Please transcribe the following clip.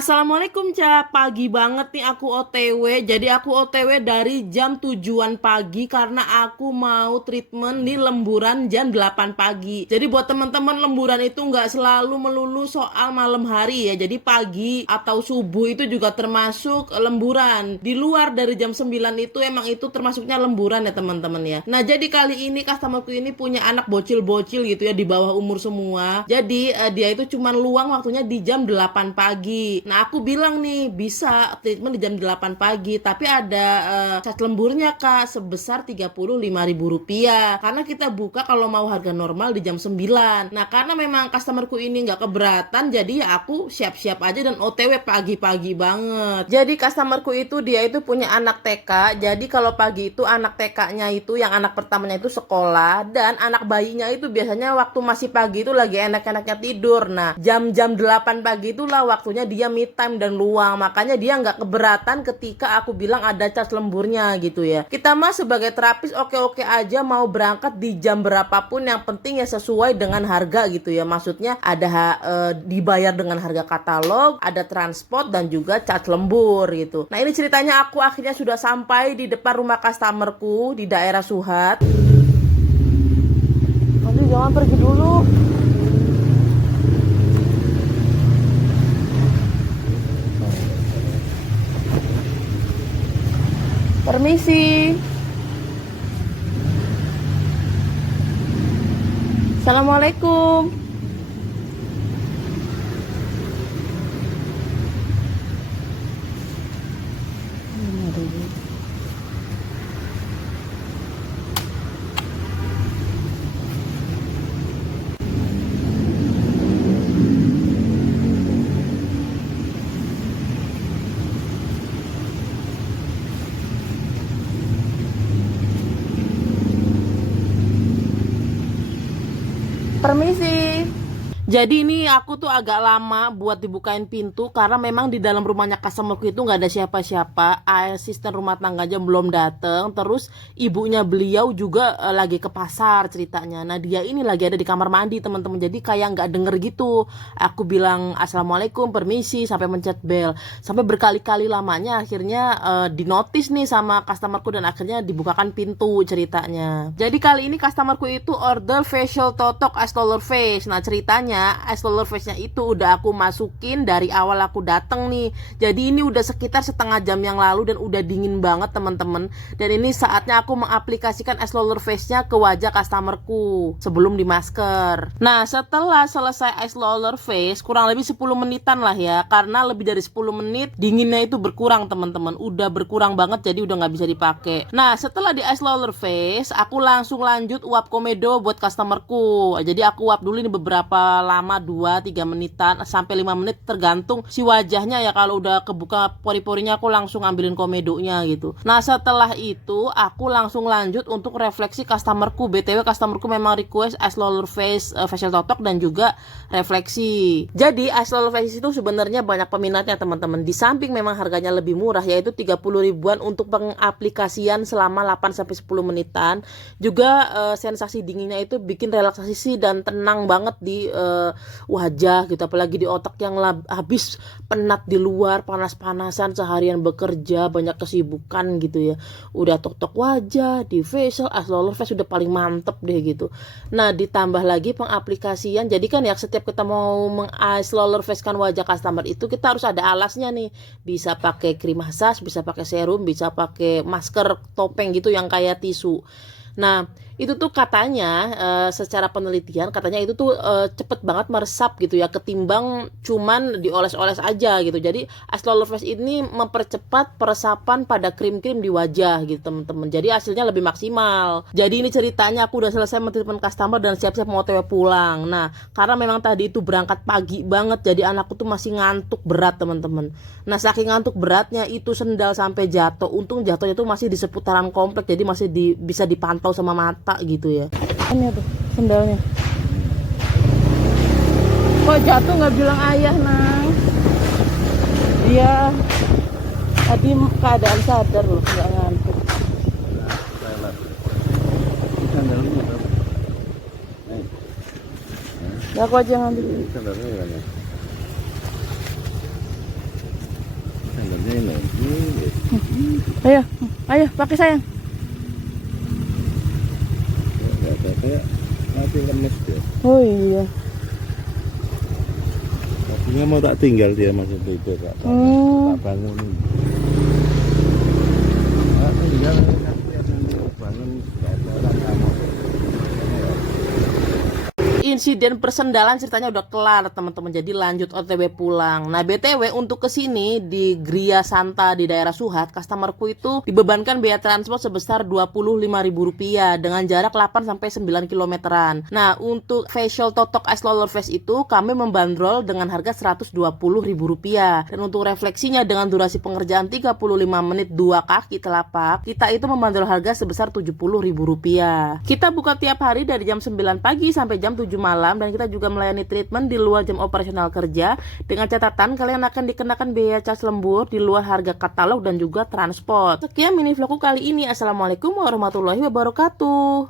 Assalamualaikum Ca, pagi banget nih aku OTW. Jadi aku OTW dari jam tujuan pagi karena aku mau treatment di lemburan jam 8 pagi. Jadi buat teman-teman, lemburan itu nggak selalu melulu soal malam hari ya. Jadi pagi atau subuh itu juga termasuk lemburan. Di luar dari jam 9 itu emang itu termasuknya lemburan ya teman-teman ya. Nah jadi kali ini customerku ini punya anak bocil-bocil gitu ya, di bawah umur semua. Jadi dia itu cuman luang waktunya di jam 8 pagi. Nah aku bilang nih bisa treatment di jam 8 pagi, tapi ada cat lemburnya Kak sebesar Rp35.000 karena kita buka kalau mau harga normal di jam 9. Nah karena memang customerku ini nggak keberatan, jadi ya aku siap-siap aja dan OTW pagi-pagi banget. Jadi customerku itu dia itu punya anak TK, jadi kalau pagi itu anak TK-nya itu yang anak pertamanya itu sekolah, dan anak bayinya itu biasanya waktu masih pagi itu lagi enak-enaknya tidur. Nah jam-jam 8 pagi itulah waktunya dia me time dan luang, makanya dia nggak keberatan ketika aku bilang ada cas lemburnya gitu ya. Kita mah sebagai terapis oke-oke aja mau berangkat di jam berapapun, yang penting ya sesuai dengan harga gitu ya. Maksudnya ada dibayar dengan harga katalog, ada transport dan juga cas lembur gitu. Nah ini ceritanya aku akhirnya sudah sampai di depan rumah customerku di daerah Suhat. Nanti jangan pergi dulu. Permisi. Assalamualaikum. Permisi. Jadi ini aku tuh agak lama buat dibukain pintu karena memang di dalam rumahnya customerku itu nggak ada siapa-siapa. Asisten rumah tangga aja belum dateng. Terus ibunya beliau juga lagi ke pasar ceritanya. Nah dia ini lagi ada di kamar mandi teman-teman. Jadi kayak nggak denger gitu. Aku bilang assalamualaikum, permisi, sampai mencet bel. Sampai berkali-kali lamanya akhirnya dinotis nih sama customerku dan akhirnya dibukakan pintu ceritanya. Jadi kali ini customerku itu order facial totok ice roller face. Nah ceritanya ice roller face-nya itu udah aku masukin dari awal aku dateng nih. Jadi ini udah sekitar setengah jam yang lalu dan udah dingin banget teman-teman. Dan ini saatnya aku mengaplikasikan ice roller face-nya ke wajah customerku sebelum di masker. Nah setelah selesai ice roller face kurang lebih 10 menitan lah ya, karena lebih dari 10 menit dinginnya itu berkurang teman-teman. Udah berkurang banget jadi udah nggak bisa dipakai. Nah setelah di ice roller face aku langsung lanjut uap komedo buat customerku. Jadi aku uap dulu ini beberapa lama, 2-3 menitan sampai 5 menit tergantung si wajahnya ya. Kalau udah kebuka pori-porinya aku langsung ambilin komedonya gitu. Nah setelah itu aku langsung lanjut untuk refleksi customerku. BTW customerku memang request ice roller face, facial totok dan juga refleksi. Jadi ice roller face itu sebenarnya banyak peminatnya teman-teman. Di samping memang harganya lebih murah yaitu 30 ribuan untuk pengaplikasian selama 8-10 menitan. Juga sensasi dinginnya itu bikin relaksasi dan tenang banget di wajah gitu, apalagi di otak yang habis penat di luar, panas-panasan seharian bekerja, banyak kesibukan gitu ya. Udah tok-tok wajah, di facial, ice roller face udah paling mantep deh gitu. Nah ditambah lagi pengaplikasian, jadi kan ya setiap kita mau meng-ice roller face kan wajah customer itu kita harus ada alasnya nih. Bisa pakai krim massage, bisa pakai serum, bisa pakai masker topeng gitu yang kayak tisu. Nah itu tuh katanya secara penelitian katanya itu tuh cepet banget meresap gitu ya, ketimbang cuman dioles-oles aja gitu. Jadi ice roller face ini mempercepat peresapan pada krim-krim di wajah gitu teman-teman. Jadi hasilnya lebih maksimal. Jadi ini ceritanya aku udah selesai mentreatment customer dan siap-siap mau OTW pulang. Nah karena memang tadi itu berangkat pagi banget, jadi anakku tuh masih ngantuk berat teman-teman. Nah saking ngantuk beratnya itu sendal sampai jatuh. Untung jatuhnya tuh masih di seputaran komplek, jadi masih bisa dipantau sama mata gitu ya. Ini tuh sendalnya. Kok jatuh nggak bilang ayah nang? Dia tadi keadaan sadar loh, nggak ngantuk. Ya aku aja ngambil. Ayo, ayo pakai sayang. Nggak ada, kayak mati lemes dia. Oh iya. Tadinya mau tak tinggal dia masuk itu, tak bangunin. Tak tinggal nanti nanti bangun nggak ada orang kamu. Insiden persendalan ceritanya udah kelar teman-teman, jadi lanjut OTW pulang. Nah BTW untuk kesini di Gria Santa di daerah Suhat, customerku itu dibebankan biaya transport sebesar Rp25.000 dengan jarak 8-9 kilometeran. Nah untuk facial totok ice roller face itu kami membandrol dengan harga Rp120.000. Dan untuk refleksinya dengan durasi pengerjaan 35 menit 2 kaki telapak, kita itu membandrol harga sebesar Rp70.000. Kita buka tiap hari dari jam 9 pagi sampai jam 7 malam, dan kita juga melayani treatment di luar jam operasional kerja, dengan catatan kalian akan dikenakan biaya cas lembur di luar harga katalog dan juga transport. Sekian mini vlogku kali ini. Assalamualaikum warahmatullahi wabarakatuh.